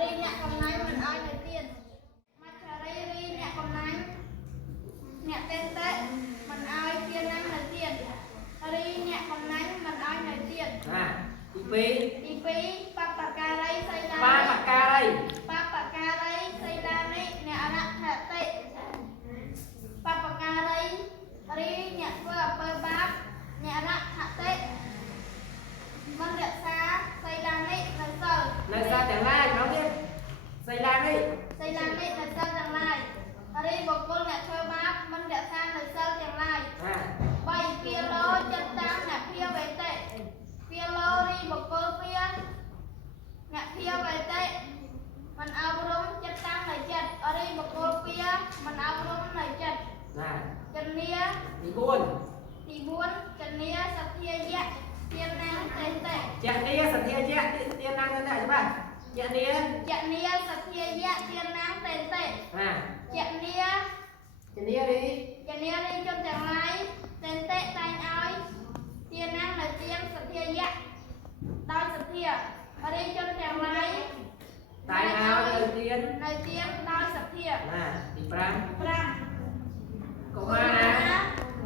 រីអ្នកកំណាញ់មិនឲ្យនៅទៀតមច្ឆរីរីអ្នកកំណាញ់អ្នកតេតេមិនឲ្យទៀនណាំនៅទៀតរីអ្នកកំណាញ់មិនឲ្យនៅទៀតទី2បបការីសីឡាបបការីសីឡានិអ្នកអរថតិបបការីរីអ្នកធ្វើអំពើបាបអ្នកអរថតិមិនរក្សាសីឡានិនៅសិលទាំងឡាយនោះទៀតសីឡានិនៅសិលទាំងឡាយរីបុគ្គលអ្នកធ្វើបាបមិនរក្សានៅសិលទាំងឡាយ3ពាលោចិត្តតាំងអ្នកភាវេតិពាលោរីបុគ្គលពាអ្នកភាវេតិមិនអប់រំចិត្តតាំងនៅចិត្តរីបុគ្គលពាមិនអប់រំនៅចិត្តចនាទី4ចនាសទ្ធាយៈទានណាំតេតេចនាសទ្ធាយៈទានណាំតេតេច្បាស់ចនាសទ្ធាយៈទានណាំតេតេចនារីជនទាំងឡាយតេតេតែងឲ្យទានណាំនៅទានសទ្ធាយៈដោយសទ្ធារីជនទាំងឡាយតែងឲ្យនៅទានដោយសទ្ធាទី5កុមារា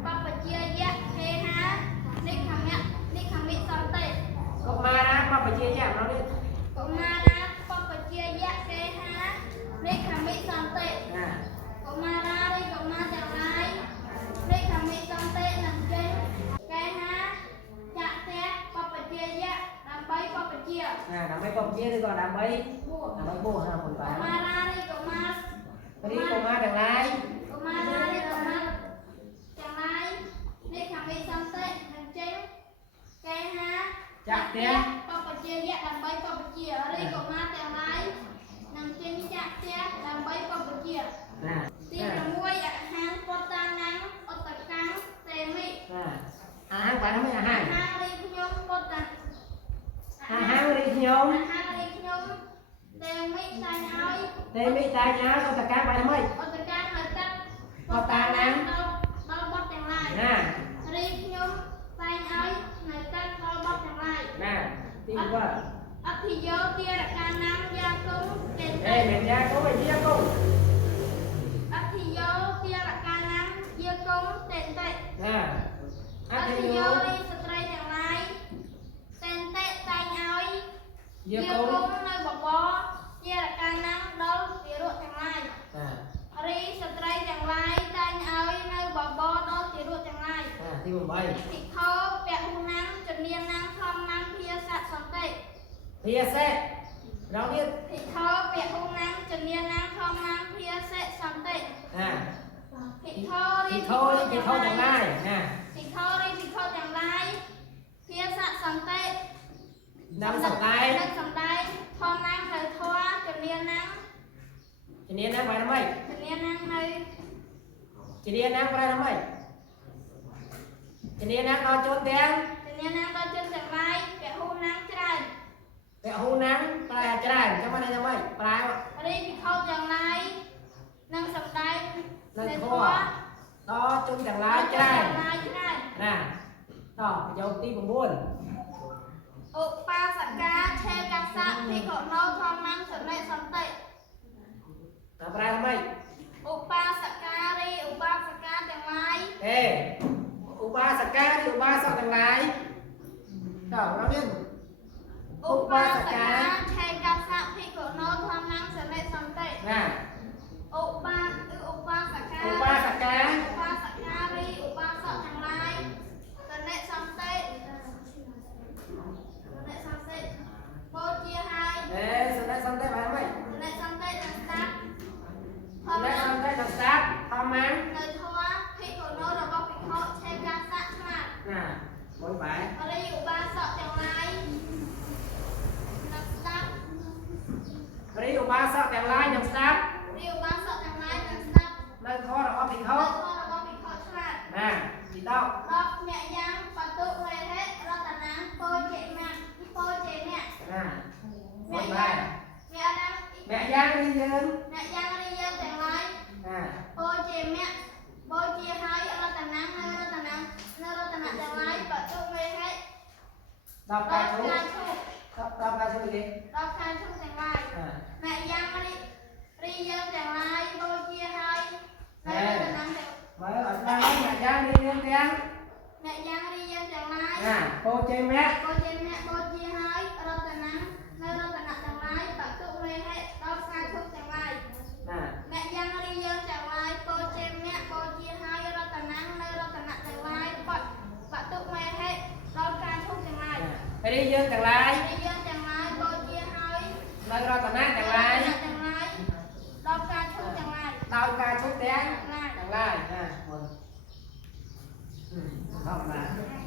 បព្វជិយៈគេហានិខមិសន្តិកុមារាបព្វជិយៈមកនេះកុមារាបព្វជិយៈគេហានិខមិសន្តិកុមារារីកុមារទាំងឡាយនិខមិសន្តិនឹងចេញគេហាចាក់ផ្ទះបព្វជិយៈដើម្បីបព្វជិយដើម្បីបព្វជិយឬក៏ដើម្បីបួសណាពុនបាទកុមារារីកុមារទាំងឡាយនេះខាងវិសន្តិនឹងចេញគេហាចាក់ផ្ទះបព្វជិយៈដើម្បីបព្វជិយរីកុមារទាំងឡាយនឹងចេញចាក់ផ្ទះដើម្បីបព្វជិយទី6អហាងពតាណាំងអតកាំងទេមិអាហាងបានមិនអាហាងរីខ្ញុំពតាអាហាងរីខ្ញុំទេមិតែងឲ្យអតកាំងបានមិនអតកាំងនៅទឹកពតាណាំងដល់បត់ទាំងឡាយរីខ្ញុំតែងឲ្យនៅទឹកដល់បត់ទាំងឡាយទី7អធិយោទារកាណាំយាគងតេតេមិនយាគងអធិយោទារកាណាំយាគងតេតេអធិយោរីស្ត្រីទាំងឡាយតេតេតែងឲ្យយាគងនៅបបរទារកាណាំដល់ទារកទាំងឡាយរីស្ត្រីទាំងឡាយតែងឲ្យនៅបបរដល់ទារកទាំងឡាយទី8ភិក្ខុពហុណាំចនាណាំធម្មណាំភាសៈសន្តិភាសេរងទៀតភិក្ខុពហុណាំចនាណាំធម្មណាំភាសេសន្តិភិក្ខុទាំងឡាយភិក្ខុទាំងឡាយភាសៈសន្តិនឹងសំដែងធម្មណាំទៅធម៌ចនាណាំបានម៉េចចនាណាំប្រែម៉េចចនាណាំដល់ជនទាំងឡាយពហុណាំច្រើនប្រែច្រើនចាំមិនថាម៉េចប្រែរីភិក្ខុទាំងឡាយនឹងសំដែងនៅធម៌ដល់ជនទាំងឡាយច្រើនណាតោះប្រយោគទី9ឧបាសកាឆេកសៈភិក្ខុណោធម្មំសនិសន្តិតែប្រែម៉េចឧបាសការីឧបាសកាទាំងឡាយឧបាសការីឧបាសកទាំងឡាយតើរកទៀតឧបាសកាឆេកសៈភិក្ខុណោធម្មំសនិសន្តិឧបាសការីឧបាសកទាំងឡាយសនិសន្តិបូជាហើយសនិសន្តិបានម៉េចសនិសន្តិនឹងស្ដាប់ធម្មំនៅធម៌ភិក្ខុណោរបស់ភិក្ខុឆេកសៈឆ្លាតមួយបែបរីឧបាសកទាំងឡាយនឹងស្ដាប់នៅធម៌របស់ភិក្ខុឆ្លាតទី10អ្នកយ៉ាងបតុវេហេរតនាពោជិមៈមួយបែបអ្នកយ៉ាងរីយើងទាំងឡាយពោជិមៈបូជាហើយរតនានៅរតនៈទាំងឡាយបតុវេហេ10 ការឈប់ទេ10 ការឈប់ទាំងឡាយអ្នក អ្នកយ៉ាងរីយ៉ាងទាំងឡាយ ពោជាមគ្គ ពោជាមគ្គពោជាហើយរតនៈនៅរតនៈទាំងឡាយបតុមេហិដល់ស្កាយធំទាំងឡាយអ្នកយ៉ាងរីយ៉ាងទាំងឡាយពោជាមគ្គពោជាហើយរតនៈនៅរតនៈទាំងឡាយបតុមេហិដល់ស្កាយធំទាំងឡាយរីយើងទាំងឡាយ រីយ៉ាងទាំងឡាយពោជាហើយនៅរតនៈទាំងឡាយ ដល់ស្កាយធំទាំងឡាយ ដល់ការឈប់ទាំង ទាំងឡាយ ទាំងឡាយមើលធម្មតា